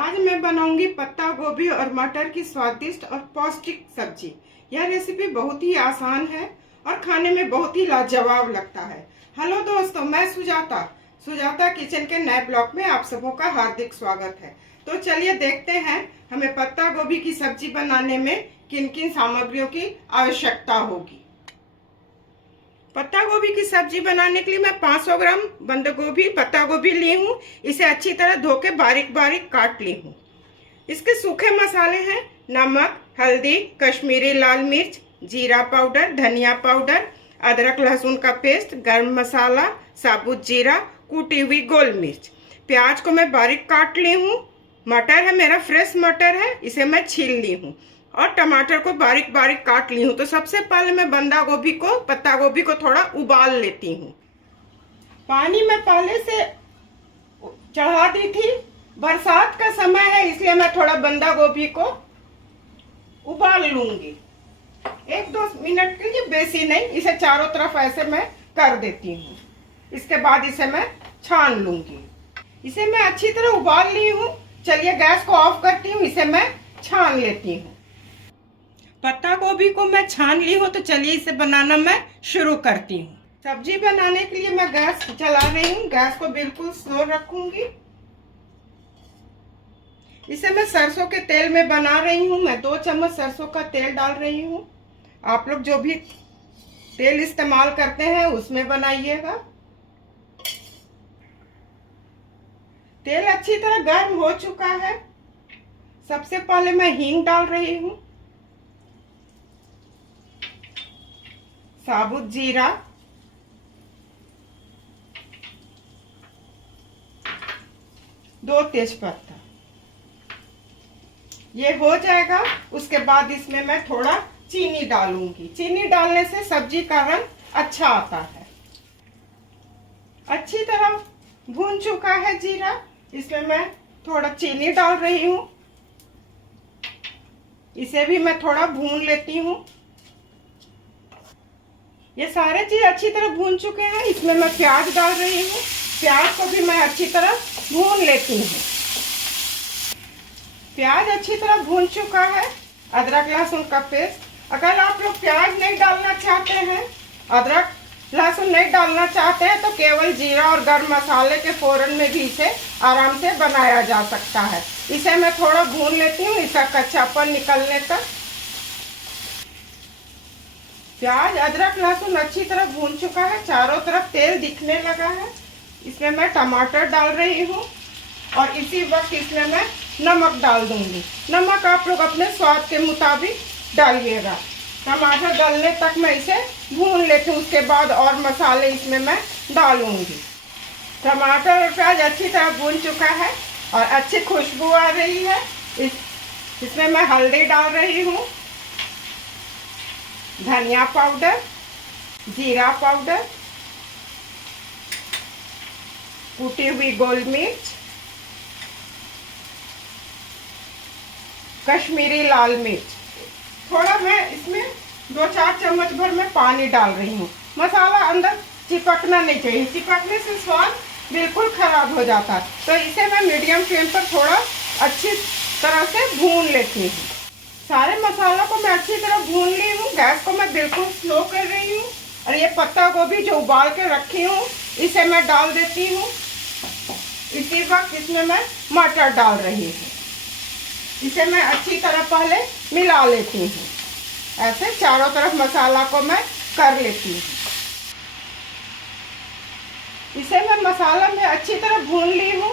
आज मैं बनाऊंगी पत्ता गोभी और मटर की स्वादिष्ट और पौष्टिक सब्जी। यह रेसिपी बहुत ही आसान है और खाने में बहुत ही लाजवाब लगता है। हेलो दोस्तों, मैं सुजाता किचन के नए ब्लॉग में आप सबों का हार्दिक स्वागत है। तो चलिए देखते हैं हमें पत्ता गोभी की सब्जी बनाने में किन किन सामग्रियों की आवश्यकता होगी। पत्ता गोभी की सब्जी बनाने के लिए मैं 500 ग्राम बंद गोभी पत्ता गोभी ली हूँ। इसे अच्छी तरह धो के बारीक बारीक काट ली हूँ। इसके सूखे मसाले हैं नमक, हल्दी, कश्मीरी लाल मिर्च, जीरा पाउडर, धनिया पाउडर, अदरक लहसुन का पेस्ट, गरम मसाला, साबुत जीरा, कूटी हुई गोल मिर्च। प्याज को मैं बारीक काट ली हूँ। मटर है मेरा फ्रेश मटर है, इसे मैं छील ली हूँ और टमाटर को बारीक बारीक काट ली हूँ। तो सबसे पहले मैं पत्ता गोभी को थोड़ा उबाल लेती हूँ। पानी में पहले से चढ़ा दी थी। बरसात का समय है इसलिए मैं थोड़ा बंदा गोभी को उबाल लूंगी 1-2 मिनट के लिए, बेसी नहीं। इसे चारों तरफ ऐसे मैं कर देती हूँ। इसके बाद इसे मैं छान लूंगी। इसे मैं अच्छी तरह उबाल ली हूँ। चलिए गैस को ऑफ करती हूँ, इसे मैं छान लेती हूँ। पत्ता गोभी को मैं छान ली हूँ, तो चलिए इसे बनाना मैं शुरू करती हूँ। सब्जी बनाने के लिए मैं गैस जला रही हूँ। गैस को बिल्कुल स्लो रखूंगी। इसे मैं सरसों के तेल में बना रही हूँ। मैं 2 चम्मच सरसों का तेल डाल रही हूँ। आप लोग जो भी तेल इस्तेमाल करते हैं उसमें बनाइएगा। तेल अच्छी तरह गर्म हो चुका है। सबसे पहले मैं हींग डाल रही हूँ, साबुत जीरा, दो तेजपत्ता। ये हो जाएगा। उसके बाद इसमें मैं थोड़ा चीनी डालूंगी। चीनी डालने से सब्जी का रंग अच्छा आता है। अच्छी तरह भून चुका है जीरा। इसमें मैं थोड़ा चीनी डाल रही हूँ। इसे भी मैं थोड़ा भून लेती हूँ। ये सारे चीज अच्छी तरह भून चुके हैं। इसमें मैं प्याज डाल रही हूँ। प्याज को भी मैं अच्छी तरह भून लेती हूँ। प्याज अच्छी तरह भून चुका है। अदरक लहसुन का पेस्ट। अगर आप लोग प्याज नहीं डालना चाहते हैं, अदरक लहसुन नहीं डालना चाहते हैं, तो केवल जीरा और गरम मसाले के फोरन में भी इसे आराम से बनाया जा सकता है। इसे मैं थोड़ा भून लेती हूँ, इसका कच्चापन निकलने तक। प्याज अदरक लहसुन अच्छी तरह भून चुका है। चारों तरफ तेल दिखने लगा है। इसमें मैं टमाटर डाल रही हूँ और इसी वक्त इसमें मैं नमक डाल दूंगी। नमक आप लोग अपने स्वाद के मुताबिक डालिएगा। टमाटर डालने तक मैं इसे भून लेती हूँ। उसके बाद और मसाले इसमें मैं डालूंगी। टमाटर और प्याज अच्छी तरह भून चुका है और अच्छी खुशबू आ रही है। इसमें मैं हल्दी डाल रही हूँ, धनिया पाउडर, जीरा पाउडर, कूटी हुई गोल मिर्च, कश्मीरी लाल मिर्च। थोड़ा मैं इसमें 2-4 चम्मच भर में पानी डाल रही हूँ। मसाला अंदर चिपकना नहीं चाहिए। चिपकने से स्वाद बिल्कुल खराब हो जाता है। तो इसे मैं मीडियम फ्लेम पर थोड़ा अच्छी तरह से भून लेती हूँ। सारे मसालों को मैं अच्छी तरह भून ली हूँ। गैस को मैं बिल्कुल स्लो कर रही हूँ और ये पत्ता गोभी जो उबाल के रखी हूँ इसे मैं डाल देती हूँ। इसी वक्त इसमें मैं मटर डाल रही हूँ। इसे मैं अच्छी तरह पहले मिला लेती हूँ। ऐसे चारों तरफ मसाला को मैं कर लेती हूँ। इसे मैं मसाला में अच्छी तरह भून ली हूँ।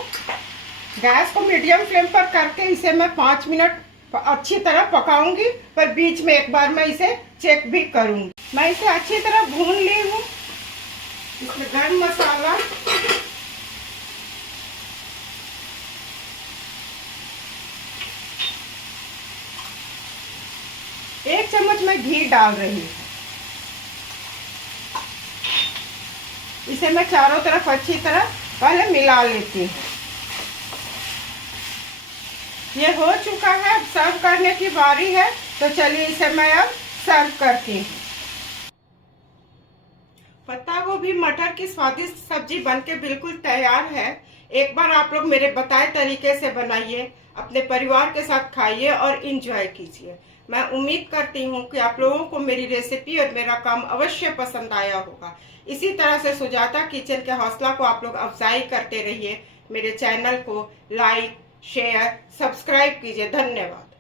गैस को मीडियम फ्लेम पर करके इसे मैं 5 मिनट अच्छी तरह पकाऊंगी, पर बीच में एक बार मैं इसे चेक भी करूंगी। मैं इसे अच्छी तरह भून ली हूँ। इसमें गरम मसाला, एक चम्मच मैं घी डाल रही हूँ। इसे मैं चारों तरफ अच्छी तरह पहले मिला लेती हूँ। ये हो चुका है। अब सर्व करने की बारी है। तो चलिए इसे मैं अब सर्व करती हूँ। पत्ता गोभी मटर की स्वादिष्ट सब्जी बनके बिल्कुल तैयार है। एक बार आप लोग मेरे बताए तरीके से बनाइए, अपने परिवार के साथ खाइए और इंजॉय कीजिए। मैं उम्मीद करती हूँ कि आप लोगों को मेरी रेसिपी और मेरा काम अवश्य पसंद आया होगा। इसी तरह से सुजाता किचन के हौसला को आप लोग अफजाई करते रहिए। मेरे चैनल को लाइक, शेयर, सब्सक्राइब कीजिए। धन्यवाद।